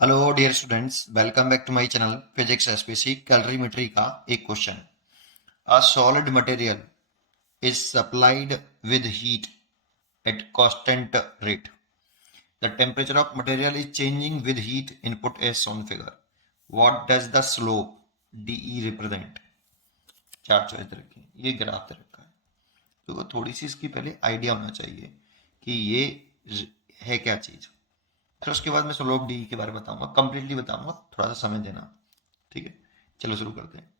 Hello dear students, welcome back to my channel physics SPC calorimetry का एक question. A solid material is supplied with heat at constant rate. The temperature of material is changing with heat input as on figure. What does the slope DE represent? चार choice दे रखी है, ये graph दे रखा है, तो थोड़ी सी इसकी पहले आइडिया होना चाहिए कि ये है क्या चीज। फिर उसके बाद मैं स्लोप डी के बारे में बताऊंगा, कंप्लीटली बताऊंगा, थोड़ा सा समय देना। ठीक है, चलो शुरू करते हैं।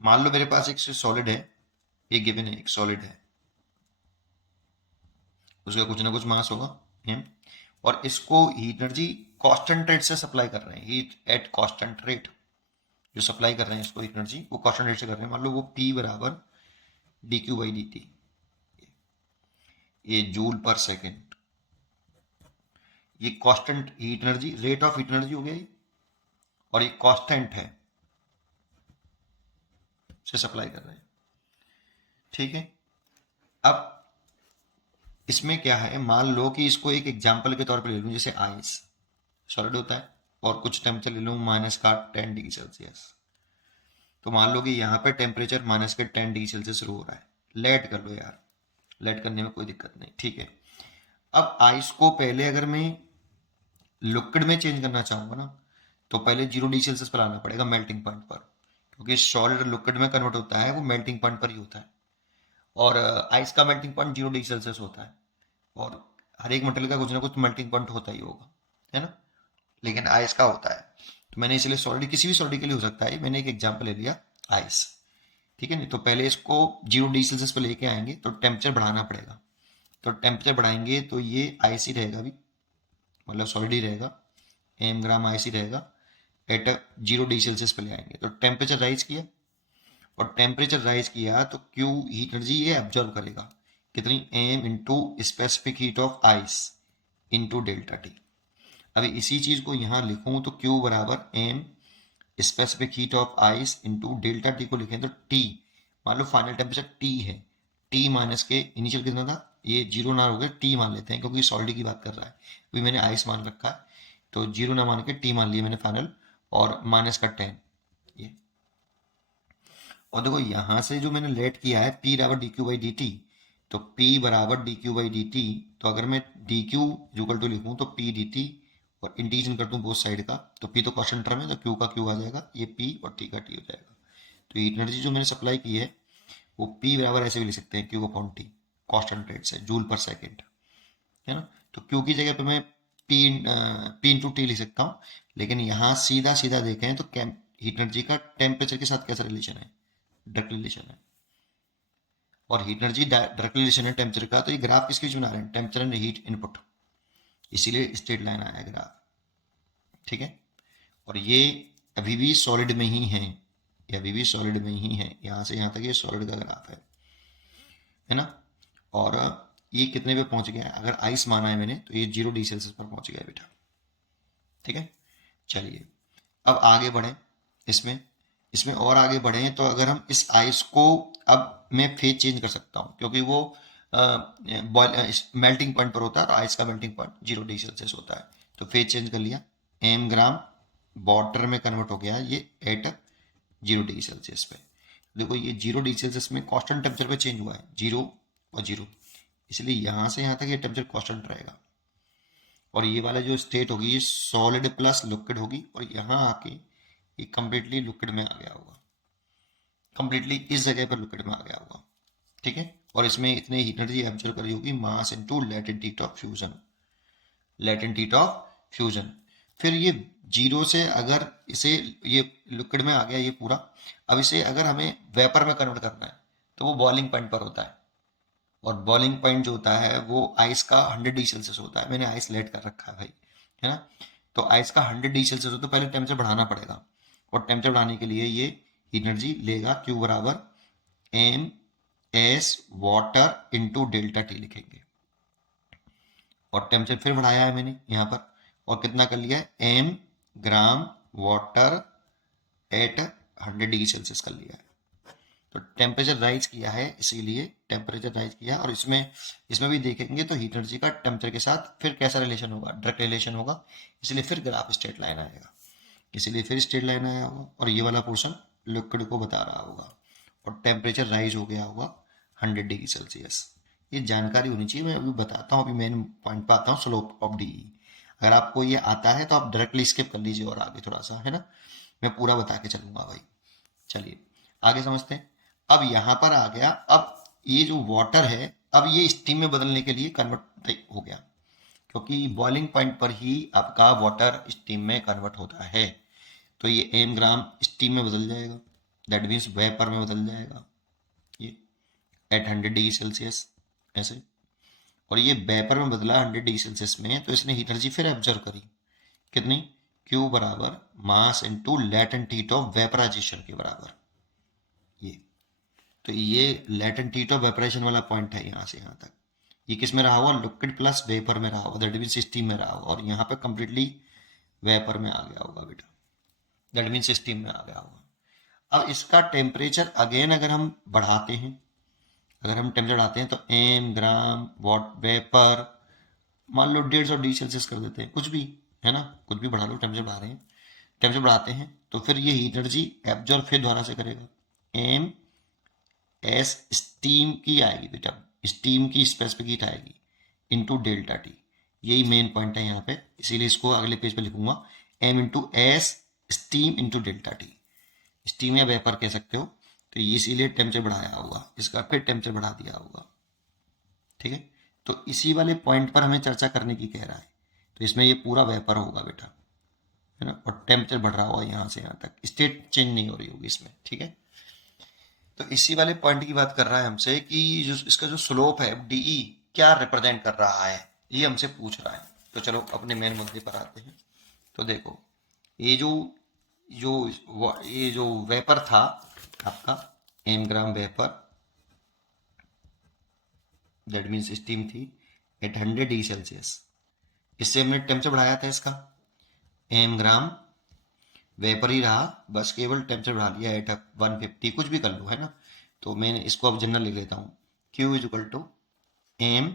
मान लो मेरे पास एक सॉलिड है, ये गिवन है, एक सॉलिड है, उसका कुछ ना कुछ मास होगा m, और इसको हीट एनर्जी कांस्टेंट रेट से सप्लाई कर रहे हैं। हीट एट कांस्टेंट रेट जो सप्लाई कर रहे हैं इसको हीट एनर्जी, वो कांस्टेंट रेट से कर रहे हैं। मान लो वो P बराबर D Q by D T, ये जूल पर सेकेंड, ये constant heat energy, rate of heat energy हो गया ये, और ये कांस्टेंट है से सप्लाई कर रहे हैं। ठीक है, अब इसमें क्या है, मान लो कि इसको एक एग्जाम्पल के तौर पर ले लूँ, जैसे आइस सॉलिड होता है और कुछ टेम्परेचर ले लूँ माइनस का 10 डिग्री सेल्सियस। तो मान लो कि यहाँ पे टेम्परेचर माइनस के 10 डिग्री सेल्सियस शुरू हो रहा है। लेट कर लो यार, लेट करने में कोई दिक्कत नहीं। ठीक है, अब आइस को पहले अगर मैं लिक्विड में चेंज करना चाहूंगा ना, तो पहले 0 डिग्री सेल्सियस पर आना पड़ेगा, मेल्टिंग पॉइंट पर, क्योंकि सॉलिड लिक्विड में कन्वर्ट होता है वो मेल्टिंग पॉइंट पर ही होता है। और आइस का मेल्टिंग पॉइंट 0 डिग्री सेल्सियस होता है, और हर एक मटेरियल का कुछ ना कुछ मेल्टिंग पॉइंट होता ही होगा, है ना। लेकिन आइस का होता है, तो मैंने इसलिए सॉलिड, किसी भी सॉलिड के लिए हो सकता है, मैंने एक एग्जांपल ले लिया आइस। ठीक है, नहीं तो पहले इसको 0 डिग्री सेल्सियस पे लेके आएंगे तो टेम्परेचर बढ़ाना पड़ेगा। तो टेम्परेचर बढ़ाएंगे तो ये आइस ही रहेगा भी, मतलब सॉलिड ही रहेगा, एम ग्राम आइस ही रहेगा। एट 0 डिग्री सेल्सियस पे ले आएंगे तो टेम्परेचर राइज किया, और टेम्परेचर राइज किया तो क्यू हीट एनर्जी ये एब्जॉर्व करेगा, कितनी, M into specific heat of ice into delta T. अभी इसी चीज को यहाँ लिखूं तो Q बराबर M specific heat of ice into delta T को लिखें तो T, मान लो फाइनल टेम्परेचर T है, T माइनस के इनिशियल कितना था, ये 0 ना हो गया, T मान लेते हैं क्योंकि सॉलिड की बात कर रहा है। अभी मैंने आइस मान रखा है, तो 0 ना मान के T मान लिया मैंने फाइनल, और माइनस का 10 ये। और देखो यहाँ से जो मैंने लेट किया है P बराबर D Q by D T, तो P बराबर D Q by D T, तो अगर मैं डी क्यू इक्वल टू लिखूँ तो P डी टी, और इंटीजन कर दूँ बोथ साइड का, तो P तो कांस्टेंट टर्म है, तो Q का Q आ जाएगा, ये P और T का T हो जाएगा। तो हीट एनर्जी जो मैंने सप्लाई की है वो P बराबर ऐसे भी लिख सकते हैं, Q upon T, constant rate से, जूल पर सेकेंड, है ना। तो Q की जगह पे मैं P इंटू टी लिख सकता हूँ, लेकिन यहाँ सीधा सीधा देखें तो हीट एनर्जी का टेम्परेचर के साथ कैसा रिलेशन है, डायरेक्ट रिलेशन है, और हीट एनर्जी डायरेक्ट रिलेशन है टेम्परेचर का। तो ये ग्राफ किसके बीच बना रहे हैं, टेम्परेचर एंड हीट इनपुट, इसीलिए स्ट्रेट लाइन आया है ग्राफ। ठीक है, और ये अभी भी सॉलिड में ही है, ये अभी भी सॉलिड में ही है, यहाँ से यहाँ तक ये सॉलिड का ग्राफ है ना। और ये कितने पे पहुंच गया है, अगर आइस माना है मैंने तो ये 0 डिग्री सेल्सियस पर पहुंच गया है बेटा। ठीक है, चलिए अब आगे बढ़े, इसमें इसमें और आगे बढ़े तो अगर हम इस आइस को, अब मैं फेज चेंज कर सकता हूँ क्योंकि वो मेल्टिंग पॉइंट पर होता है, तो आइस का मेल्टिंग पॉइंट 0 डिग्री सेल्सियस होता है। तो फेज चेंज कर लिया, एम ग्राम वाटर में कन्वर्ट हो गया ये एट 0 डिग्री सेल्सियस पे। देखो ये 0 डिग्री सेल्सियस में कांस्टेंट टेम्परेचर पे चेंज हुआ है, 0 और 0, इसलिए यहाँ से यहाँ तक ये टेम्परेचर कांस्टेंट रहेगा। और ये वाला जो स्टेट होगी ये सॉलिड प्लस लिक्विड होगी, और यहाँ आके ये कंप्लीटली लिक्विड में आ गया होगा, कंप्लीटली इस जगह पर लिक्विड में आ गया होगा। ठीक है, और इसमें इतने एनर्जी एब्जॉर्ब करी होगी, मास into latent heat of fusion, latent heat of fusion. फिर ये जीरो से अगर इसे, ये लिक्विड में आ गया ये पूरा, अब इसे अगर हमें वेपर में कन्वर्ट करना है तो वो बॉइलिंग पॉइंट पर होता है, और बॉइलिंग पॉइंट जो होता है वो आइस का 100 डिग्री सेल्सियस होता है। मैंने आइस लेट कर रखा है भाई, है ना। तो आइस का 100 डिग्री सेल्सियस हो तो पहले टेम्परेचर बढ़ाना पड़ेगा, और टेम्परेचर बढ़ाने के लिए ये एनर्जी लेगा, क्यू बराबर M S water into delta T लिखेंगे। और टेम्परेचर फिर बढ़ाया है मैंने यहाँ पर, और कितना कर लिया है, M gram water at 100 degree Celsius कर लिया है। तो टेम्परेचर राइज किया है, इसीलिए टेम्परेचर राइज किया। और इसमें भी देखेंगे तो हीट एनर्जी का टेम्परेचर के साथ फिर कैसा रिलेशन होगा, डायरेक्ट रिलेशन होगा, इसलिए फिर ग्राफ स्ट्रेट लाइन आएगा, इसीलिए फिर स्ट्रेट लाइन आया होगा और ये वाला पोर्शन लिक्विड को बता रहा होगा और टेम्परेचर राइज हो गया होगा 100 डिग्री सेल्सियस। ये जानकारी होनी चाहिए। मैं अभी बताता हूँ, अभी मेन पॉइंट पे आता हूँ, स्लोप ऑफ डी। अगर आपको ये आता है तो आप डायरेक्टली स्किप कर लीजिए और आगे थोड़ा सा, है ना, मैं पूरा बता के चलूंगा भाई। चलिए आगे समझते हैं। अब यहां पर आ गया, अब ये जो वाटर है अब ये स्टीम में बदलने के लिए कन्वर्ट हो गया, क्योंकि बॉइलिंग पॉइंट पर ही आपका वाटर स्टीम में कन्वर्ट होता है। तो ये एम ग्राम स्टीम में बदल जाएगा, दैट मीन्स वेपर में बदल जाएगा ये एट 100 डिग्री सेल्सियस ऐसे। और ये वेपर में बदला 100 डिग्री सेल्सियस में, तो इसने हीट एनर्जी फिर ऑब्जर्व करी, कितनी, क्यू बराबर mass into latent heat of vaporization के बराबर। ये तो ये लेटेंट हीट ऑफ वेपराइजेशन वाला पॉइंट है यहाँ से यहाँ तक। ये किस में रहा हुआ, लिक्विड प्लस वेपर में रहा होगा, दैट मीन्स स्टीम में रहा होगा, और यहाँ पे कंप्लीटली वेपर में आ गया होगा बेटा, दैट मीन्स स्टीम में आ गया होगा। अब इसका टेम्परेचर अगेन अगर हम बढ़ाते हैं, अगर हम टेम्परेचर बढ़ाते हैं तो एम ग्राम वॉट वेपर, मान लो 150 डिग्री सेल्सियस कर देते हैं, कुछ भी, है ना, कुछ भी बढ़ा लो, टेम्परेचर बढ़ा रहे हैं, टेम्परेचर बढ़ाते हैं तो फिर ये हीट एनर्जी एब्जॉर्ब फिर दोबारा से करेगा, एम एस स्टीम की आएगी बेटा, स्टीम की स्पेसिफिक हीट आएगी इनटू डेल्टा टी। यही मेन पॉइंट है यहाँ पे, इसीलिए इसको अगले पेज पे लिखूंगा, M into S steam into delta T, steam या वेपर कह सकते हो। तो ये इसीलिए टेम्परेचर बढ़ाया होगा, इसका फिर टेम्परेचर बढ़ा दिया होगा, ठीक है। तो इसी वाले पॉइंट पर हमें चर्चा करने की कह रहा है, तो इसमें ये पूरा वेपर होगा बेटा, है ना, और टेम्परेचर बढ़ रहा होगा यहाँ से यहाँ तक, स्टेट चेंज नहीं हो रही होगी इसमें, ठीक है। तो इसी वाले पॉइंट की बात कर रहा है हमसे कि जो इसका जो स्लोप है डीई क्या रिप्रेजेंट कर रहा है, ये हमसे पूछ रहा है। तो चलो अपने मेन मुद्दे पर आते हैं। तो देखो ये जो जो ये जो वेपर था आपका, M gram vapour, that means steam थी एट 100 डिग्री सेल्सियस, इससे हमने टेम्परेचर बढ़ाया था इसका, एम ग्राम वेपर ही रहा, बस केवल टेम्परेचर बढ़ा लिया एट 150, कुछ भी कर लो, है ना। तो मैं इसको अब जनरल लिख लेता हूँ, Q is equal to M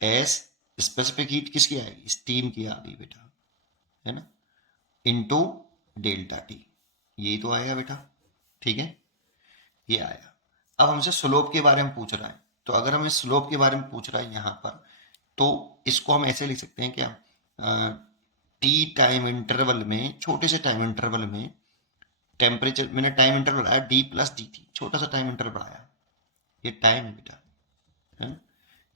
S, specific heat किसकी आएगी, स्टीम की आ गई बेटा, है ना, इनटू डेल्टा टी, यही तो आएगा बेटा, ठीक है, ये आया। अब हमसे स्लोप के बारे में पूछ रहा है, तो अगर हमें स्लोप के बारे में पूछ रहा है यहाँ पर, तो इसको हम ऐसे लिख सकते हैं क्या, टी टाइम इंटरवल में, छोटे से टाइम इंटरवल में टेम्परेचर, मैंने टाइम इंटरवल बढ़ाया डी प्लस डी थी, छोटा सा टाइम इंटरवल बढ़ाया, ये टाइम है बेटा, है ना।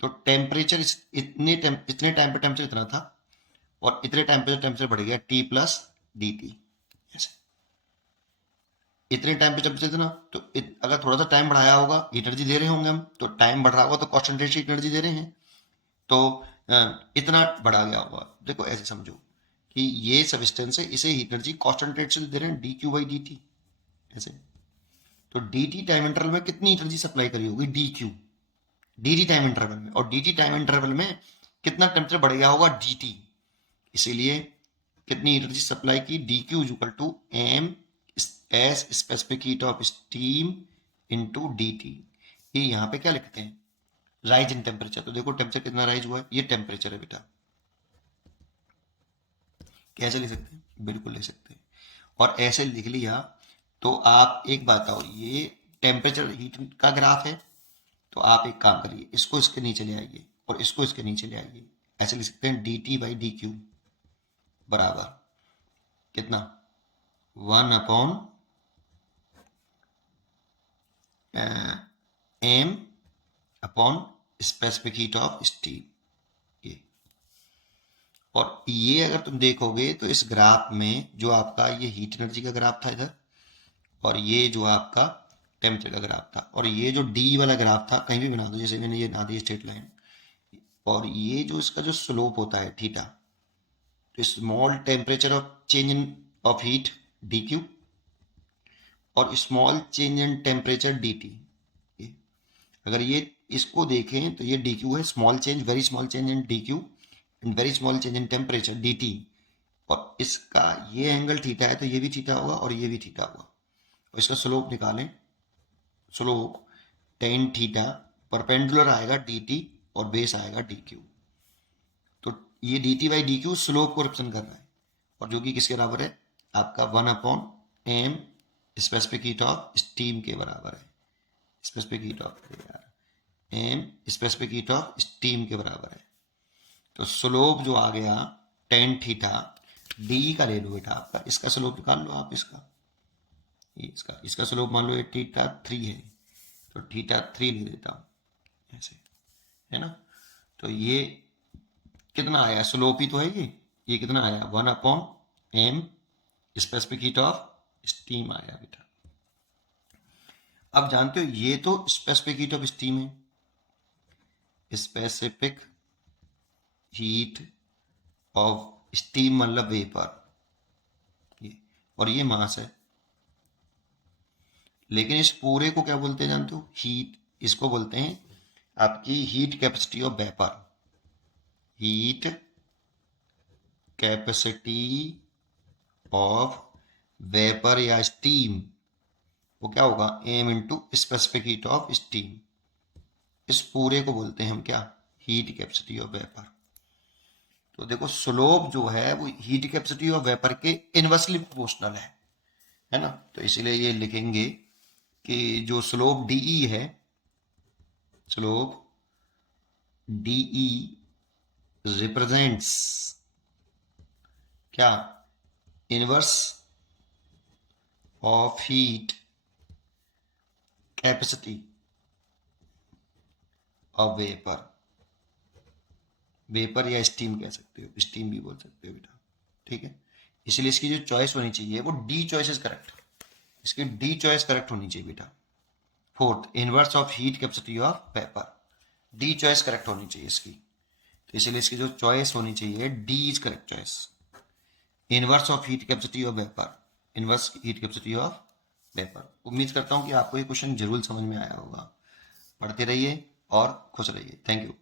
तो टेम्परेचर इतने टाइम पे टेम्परेचर इतना था, और इतने टाइम पे टेम्परेचर बढ़ गया टी प्लस डी टी, ऐसे इतने टाइम पे टेम्परेचर इतना, तो अगर थोड़ा सा टाइम बढ़ाया होगा, एनर्जी दे रहे होंगे हम, तो टाइम बढ़ रहा होगा तो कॉन्सेंट्रेटेड एनर्जी दे रहे हैं, तो इतना बढ़ा गया होगा। देखो ऐसे समझो कि ये सब्सटेंस है, इसे हीट एनर्जी कॉन्सेंट्रेट से दे रहे हैं D Q by D T, ऐसे। तो डी टी टाइम इंटरवल में कितनी एनर्जी सप्लाई करी होगी, D Q, D T time interval में, और डी टी टाइम इंटरवल में कितना टेम्परेचर बढ़ गया होगा, डी टी, इसीलिए कितनी एनर्जी सप्लाई की, D Q equal to M S specific heat of steam into D T. ये यहाँ पे क्या लिखते हैं, राइज इन टेम्परेचर। तो देखो टेम्परेचर कितना राइज हुआ है, ये टेम्परेचर है बेटा, कैसे लिख सकते हैं, बिल्कुल लिख सकते हैं। और ऐसे लिख लिया तो आप एक बात आओ, ये टेम्परेचर हीट का ग्राफ है, तो आप एक काम करिए, इसको इसके नीचे ले आइए और इसको इसके नीचे ले आइए, ऐसे लिख सकते हैं D T by D Q बराबर कितना, 1 upon M upon specific heat of steam. ये, और ये अगर तुम देखोगे तो इस ग्राफ में जो आपका ये हीट एनर्जी का ग्राफ था इधर, और ये जो आपका टेम्परेचर का ग्राफ था, और ये जो डी वाला ग्राफ था, कहीं भी बना दो, जैसे मैंने ये बना दी स्ट्रेट लाइन, और ये जो इसका जो स्लोप होता है थीटा, तो small temperature of change in of heat D Q, और small change in temperature D T. अगर ये इसको देखें तो ये डी क्यू है, small change, very small change in D Q and very small change in temperature D T, और इसका ये एंगल थीटा है तो ये भी थीटा होगा और ये भी थीटा होगा, और इसका स्लोप निकालें, स्लोप टेन थीटा, परपेंडिकुलर आएगा dt और बेस आएगा dq। तो ये dt बाई dq स्लोप को रिप्रेजेंट कर रहा है, और जो कि किसके बराबर है, आपका 1/m specific heat of steam के बराबर है। Specific heat of m specific heat of steam के बराबर है। तो स्लोप जो आ गया टेन थीटा, डी का ले लो बेटा आपका, इसका स्लोप निकाल लो आप, इसका स्लोप मान लो ये थीटा 3 है, तो थीटा 3 ले देता हूँ ऐसे, है ना। तो ये कितना आया, स्लोप ही तो है ये कितना आया, 1/m specific heat of steam आया बेटा। अब जानते हो ये तो स्पेसिफिक हीट ऑफ स्टीम है, स्पेसिफिक हीट ऑफ स्टीम मतलब वेपर, ये, और ये मास है। लेकिन इस पूरे को क्या बोलते हैं जानते हो, हीट, इसको बोलते हैं आपकी heat capacity of vapour. Heat capacity of vapour या स्टीम, वो क्या होगा, m into specific heat of steam. इस पूरे को बोलते हैं हम क्या, हीट कैपेसिटी ऑफ वेपर। तो देखो स्लोप जो है वो हीट कैपेसिटी ऑफ वेपर के इनवर्सली प्रोपोर्शनल है ना। तो इसीलिए ये लिखेंगे कि जो स्लोप DE है, स्लोप DE रिप्रेजेंट्स क्या, inverse of heat capacity of vapour. Vapour या स्टीम कह सकते हो, स्टीम भी बोल सकते हो बेटा, ठीक है। इसलिए इसकी जो चॉइस होनी चाहिए वो डी चॉइस इज करेक्ट, इसकी डी चॉइस करेक्ट होनी चाहिए बेटा। Fourth, inverse of heat capacity of vapour, D choice correct होनी चाहिए इसकी। तो इसलिए इसकी जो चॉइस होनी चाहिए D is correct choice, inverse of heat capacity of vapour, inverse heat capacity of vapour. उम्मीद करता हूं कि आपको ये क्वेश्चन जरूर समझ में आया होगा। पढ़ते रहिए और खुश रहिए। Thank you.